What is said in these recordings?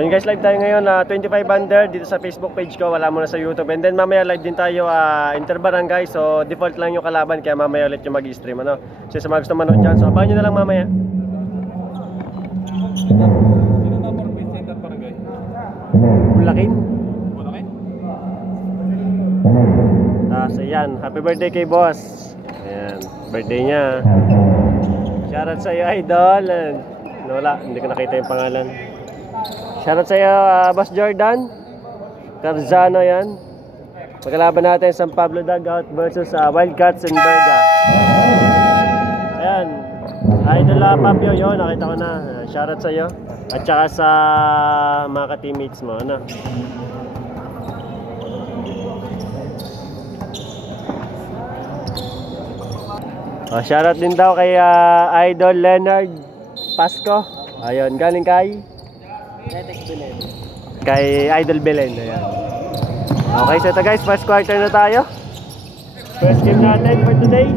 So yun guys, live tayo ngayon 25 under dito sa Facebook page ko, wala muna sa YouTube. And then mamaya live din tayo interbarangay. So default lang yung kalaban, kaya mamaya ulit yung mag-stream ano. So sa mga gusto manood dyan, so abangan nyo na lang mamaya. Sino number base interbarangay? Bulakin. Bulakin? Tapos ayan, happy birthday kay boss. Ayan, birthday niya. Shoutout sa iyo idol. Wala, hindi ko nakita yung pangalan. Shoutout sa iyo Boss Jordan Carzano yan. Pagkalaban natin San Pablo Dugout versus Wildcats and Berga. Ayan, idol Papio yun, nakita ko na. Shoutout sa iyo at saka sa mga ka-teammates mo ano. Shoutout din daw kay idol Leonard Pasco. Ayun, galing kay Idol Belen. Ayan. Okay, so ito guys, first quarter na tayo. First game natin for today.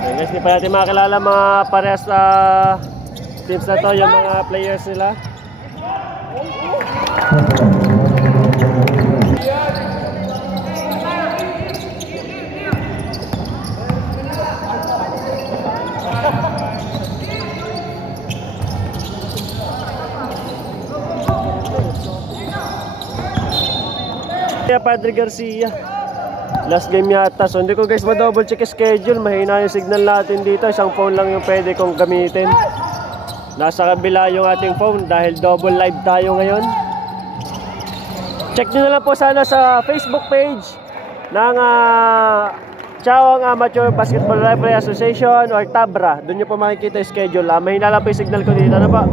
Ayan guys, hindi pa natin makakilala mga parehas teams na to, yung mga players nila. Padre Garcia, last game yata. So hindi ko guys ma-double check schedule, mahina yung signal natin dito. Isang phone lang yung pwede kong gamitin. Nasa kabila yung ating phone dahil double live tayo ngayon. Check nyo na lang po sana sa Facebook page ng Chawang Amateur Basketball Referee Association or TABRA. Doon nyo po makikita yung schedule. Mahina lang po yung signal ko dito. Ano ba?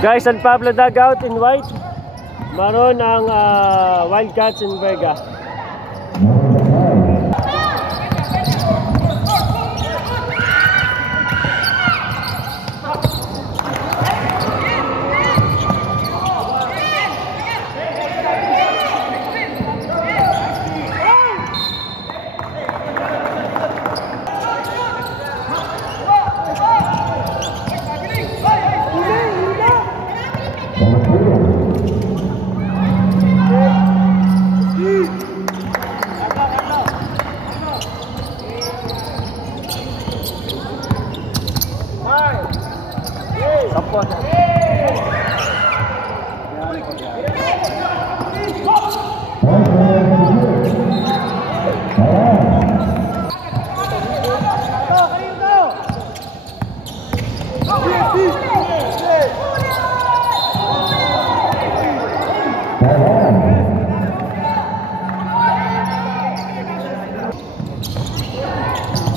Guys, San Pablo Dugout in white. Maroon ang Wildcats in Berga.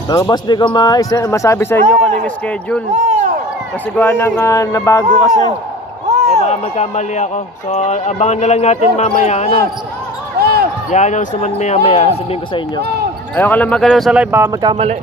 Mga boss, di ko masabi sa inyo kung ano yung schedule. Kasi gawa ng nabago kasi. Eh baka magkamali ako. So abangan na lang natin mamaya ano. I-announce naman maya sabihin ko sa inyo. Ayoko lang mag-announce sa live, baka magkamali.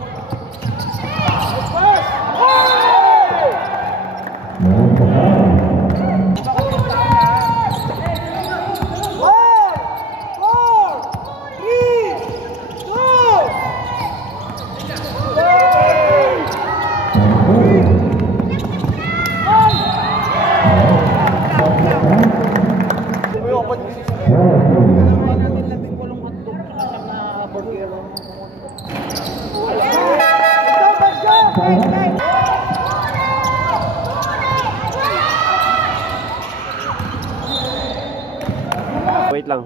Wait lang.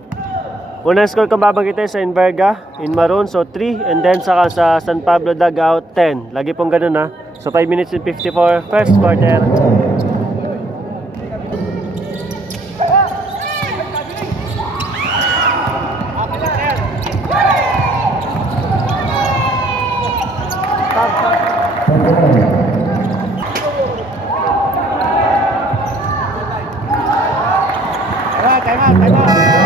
Unang score kung babanggitin sa Inverga, in maroon, so 3. And then saka sa San Pablo dugout, 10. Lagi pong ganun ha. So 5 minutes and 54, first quarter. Time out.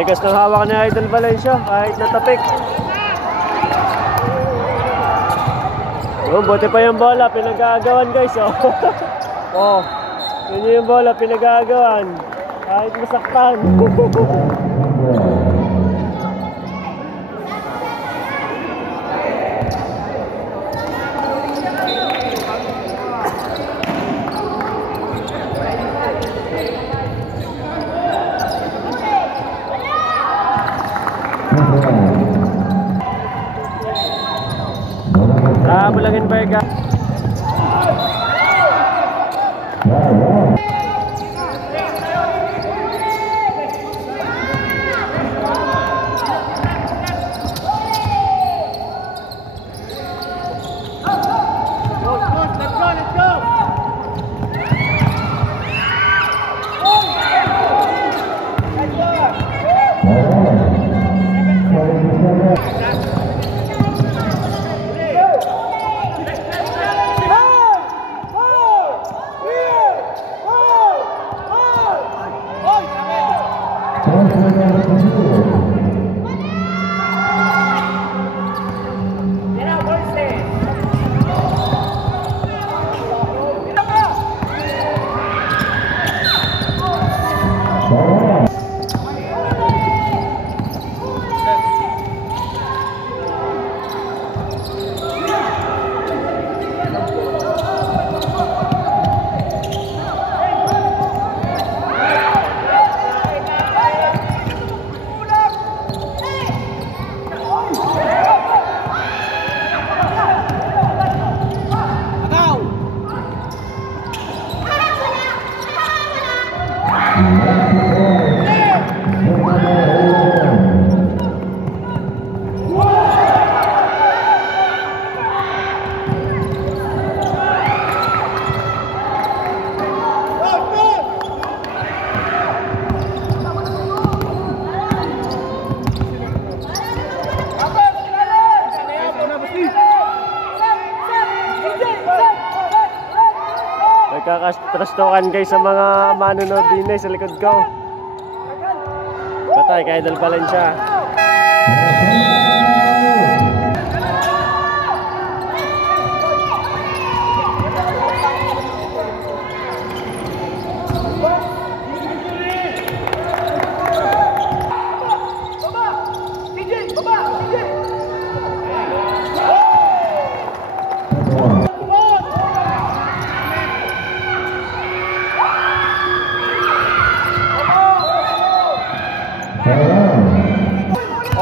Tigas ng hawak ni Idol Valencia kahit natapik. Oh, buti pa yung bola, pinag-aagawan guys. Oh. Oh, yun yung bola, pinag-aagawan kahit masaktan. Bulangin Berga. Nagkakatrastokan guys sa mga manonood din sa likod ko. Patay kay Idol Valencia.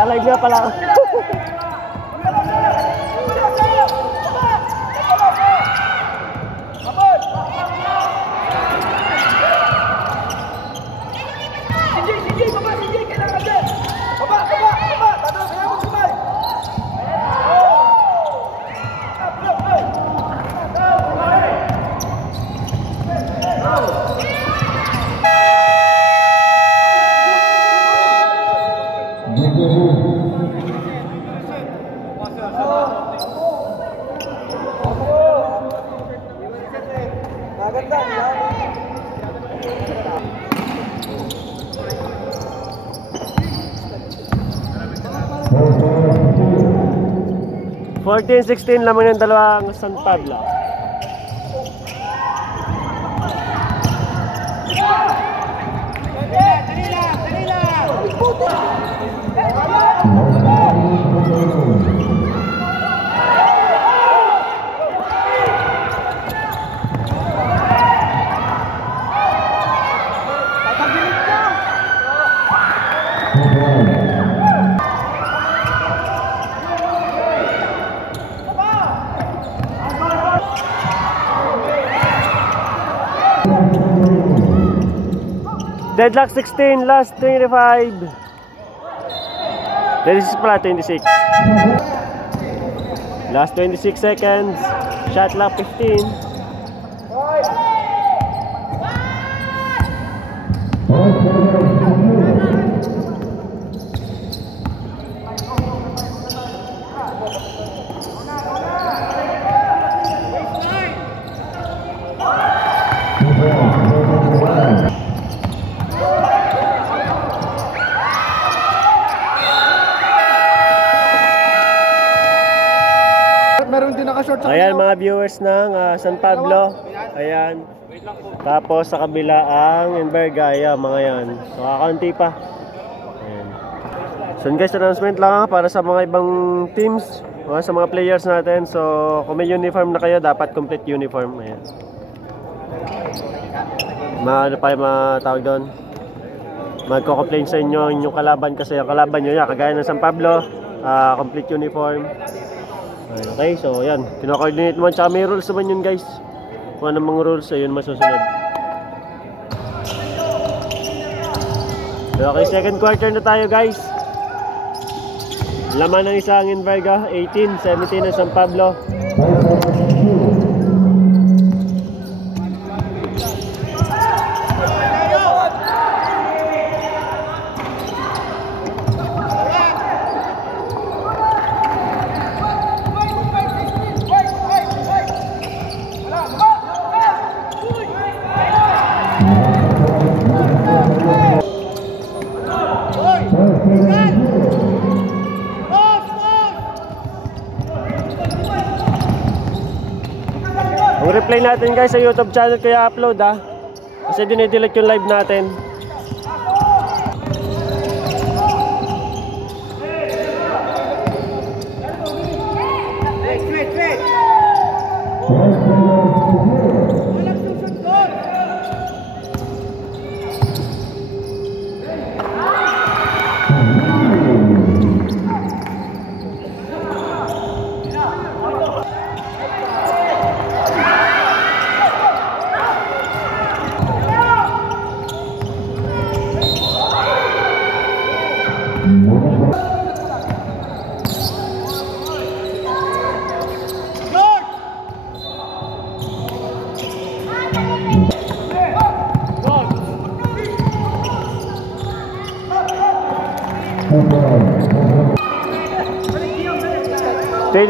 Live na pala. Maganda. 14-16 lamang ng dalawang San Pablo. Deadlock 16, last 25. 26 pala, 26. Last 26 seconds. Shot clock 15. Meron din nakashort sa Ayan mga viewers ng San Pablo. Ayan. Tapos sa kabila ang Enverga. Ayan mga yan. So kakaunti pa. Ayan. So guys, announcement lang para sa mga ibang teams, sa mga players natin. So kung may uniform na kayo, dapat complete uniform. Ayan. Ano pa yung matawag doon? Magko-complain sa inyo yung kalaban kasi yung kalaban nyo yan. Kagaya ng San Pablo, complete uniform. Okay, so yan, kino-coordinate mo, tsaka may rules naman yun guys. Kung anong mga rules, ayun masusunod. Okay, second quarter na tayo guys. Laman ng isang Enverga, 18, 17 ng San Pablo. Ang replay natin guys sa YouTube channel kaya upload kasi dinidelete yung live natin.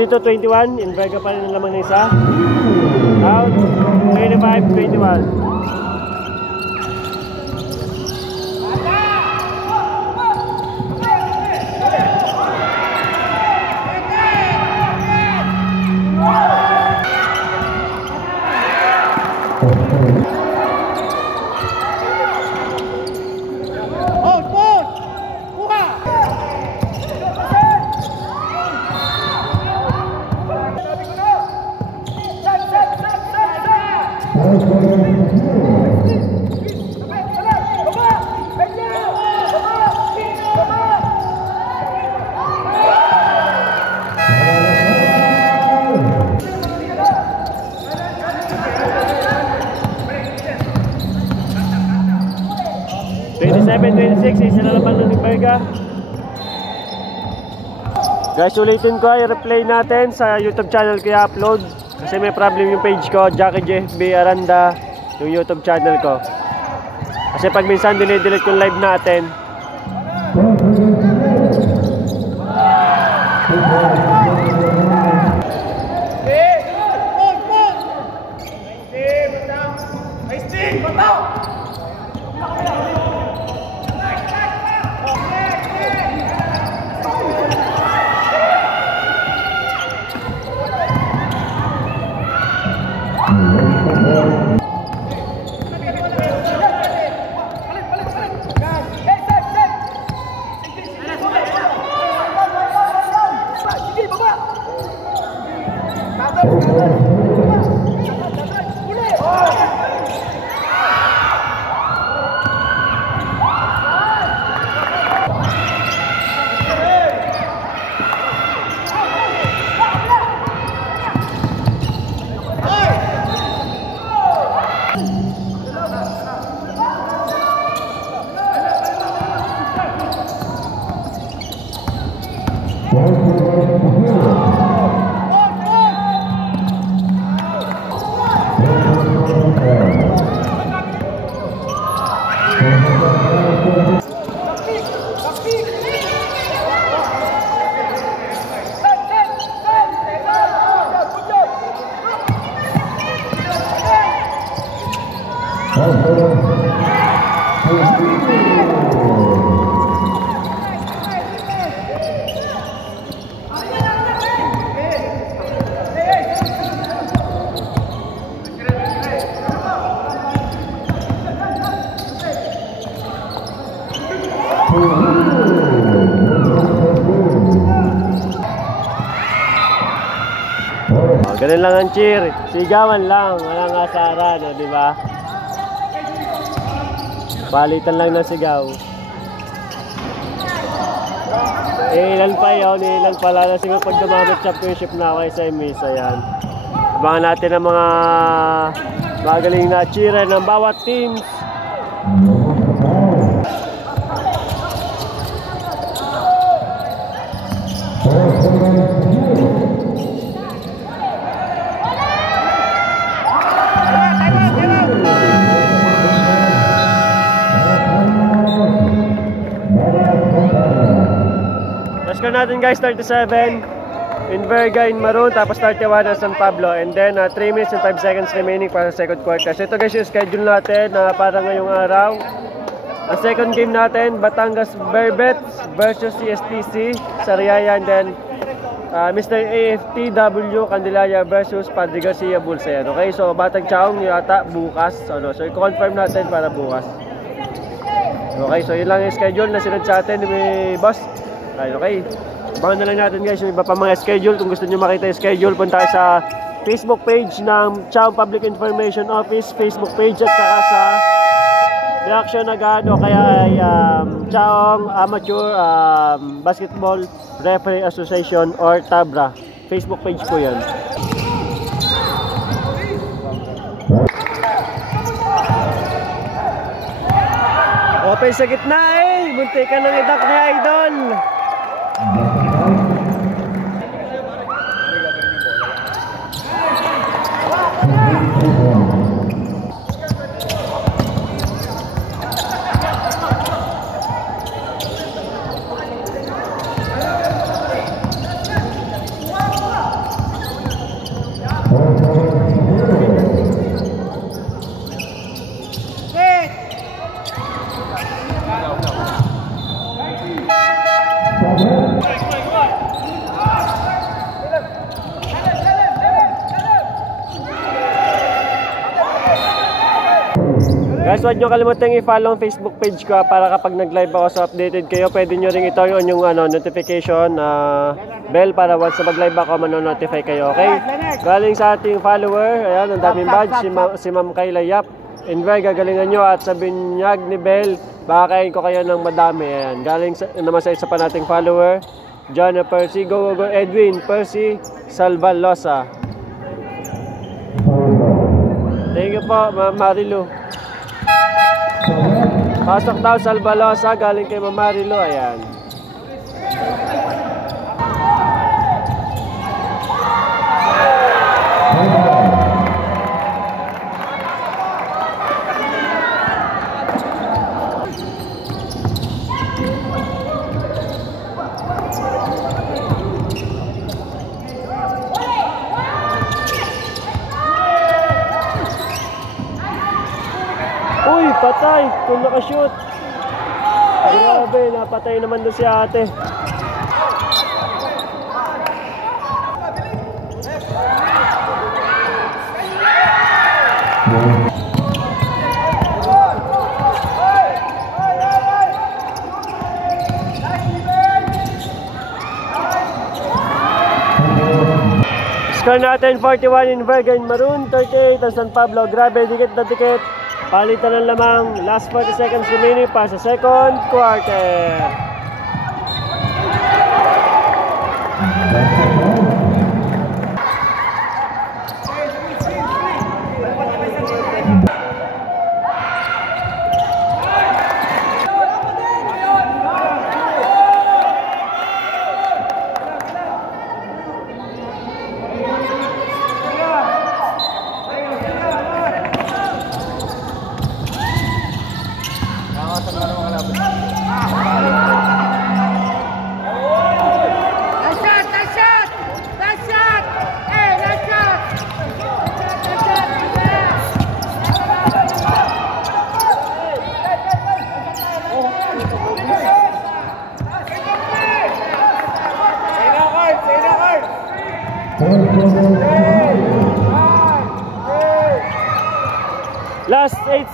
To 21, Enverga pa rin ang lamang ng isa. Out, 25-21. Isa na naman ng Enverga. Guys, ulitin ko, i-replay natin sa YouTube channel ko i-upload kasi may problem yung page ko, Jackie JFB Aranda, yung YouTube channel ko. Kasi pag minsan dinidelete yung live natin. Ganun lang ang cheer. Sigawan lang. Walang asaran, di ba? Palitan lang ng sigaw. Ilan pa yun, ilan pala na siguro pag dumamit championship na ako sa Miss, ayan. Abangan natin ang mga magaling na cheerer ng bawat teams. Score natin guys, 37 in Verga in Maroon, tapos 31 ang San Pablo, and then 3 minutes and 5 seconds remaining para sa second quarter. So ito guys yung schedule natin para ngayong araw. Ang second game natin, Batangas Berbets versus CSTC Sariaya, and then Mr. AFTW Candelaria versus Padre Garcia Bulls. Okay, so Batang Chaong yata bukas, so i-confirm natin para bukas. Okay, so yun lang yung schedule na sinad sa atin ni Boss. Okay, abangan na lang natin guys yung iba pa mga schedule. Kung gusto nyo makita yung schedule, punta kayo sa Facebook page ng Chaong Public Information Office Facebook page, at saka sa Reaction Agad o kaya ay Chaong Amateur Basketball Referee Association or TABRA Facebook page po yan. Open sa gitna bunti ka ng idak ni Idol. Guys, huwag nyo kalimutan i-follow ang Facebook page ko para kapag nag-live ako so updated kayo. Pwede nyo rin ito yung notification bell para once na mag-live ako manonotify kayo, okay? Galing sa ating follower, ayan, ang daming badge, si Ma'am Kayla Yap. Invite, gagalingan nyo at sa binyag ni Bell, baka kain ko kayo ng madami. Ayan, galing naman sa isa pa nating follower, John Percy, go Edwin, Percy Salvalosa. Thank you po, Ma'am Marilu. Pasok daw Salvalosa, galing kay Ma'am Marilu, ayan. Uy, patay! Kung nakashoot. Grabe, napatay naman doon si ate. Score natin 41 in Verga in Maroon, 38 ang San Pablo. Grabe, dikit na dikit. Palitan ng lamang, last 40 seconds remaining pa sa second quarter. Nakakasal na naman kalabot.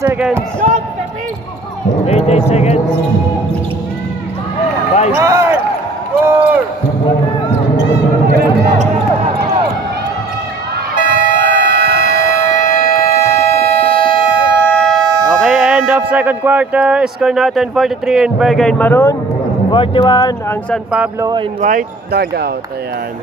seconds. 88 seconds. 5. Okay, end of second quarter. Score natin 43 in Vega in maroon. 41 ang San Pablo in white. Dugout. Ayan.